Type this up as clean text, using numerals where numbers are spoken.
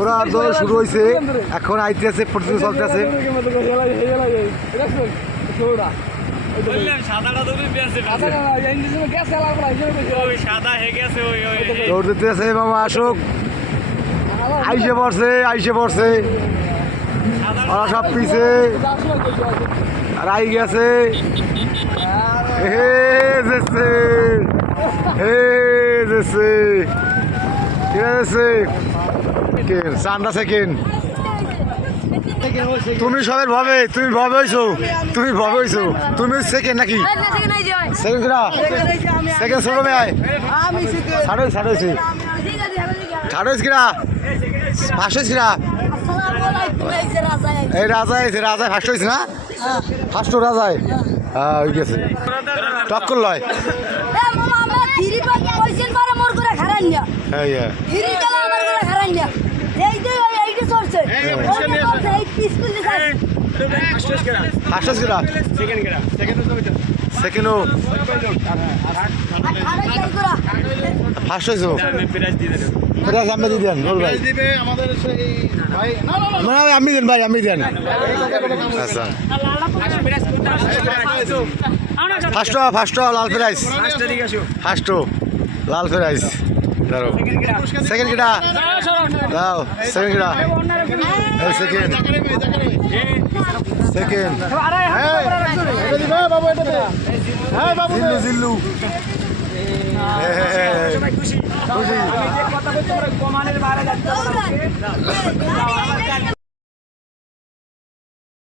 ওরা দৌড় শুরু হয়েছে, এখন আইতেছে, প্রতিযোগিতা চলতেছে। দৌড় দিতেছে মামা, আসুক। আইসে পড়ছে ওরা সব পিছে আর আই গেছে। চান্দা সেকেন্ড, তুমি সবের ভাবে, তুমি ভাবে হইছো, তুমি সেকেন্ড নাকি? সেকেন্ড কিনা? সেকেন্ড ছোট মেয়ে ছাড়েছি কিনা? ফার্স্ট হয়েছে কিনা? এই রাজায় ফার্স্ট হয়েছে না? ফার্স্ট রাজায় হয়ে গেছে, টক্কর লয়। সেকেন্ড ফার্স্ট হয়েছে, আমি দেন ভাই, আমি দেন। আচ্ছা, ফার্স্ট লাল প্রাইজ, লাল প্রাইজ। সেকেন্ড কিটা দাও, সেকেন্ড কিটা? সেকেন্ড জিল্লু খুশি।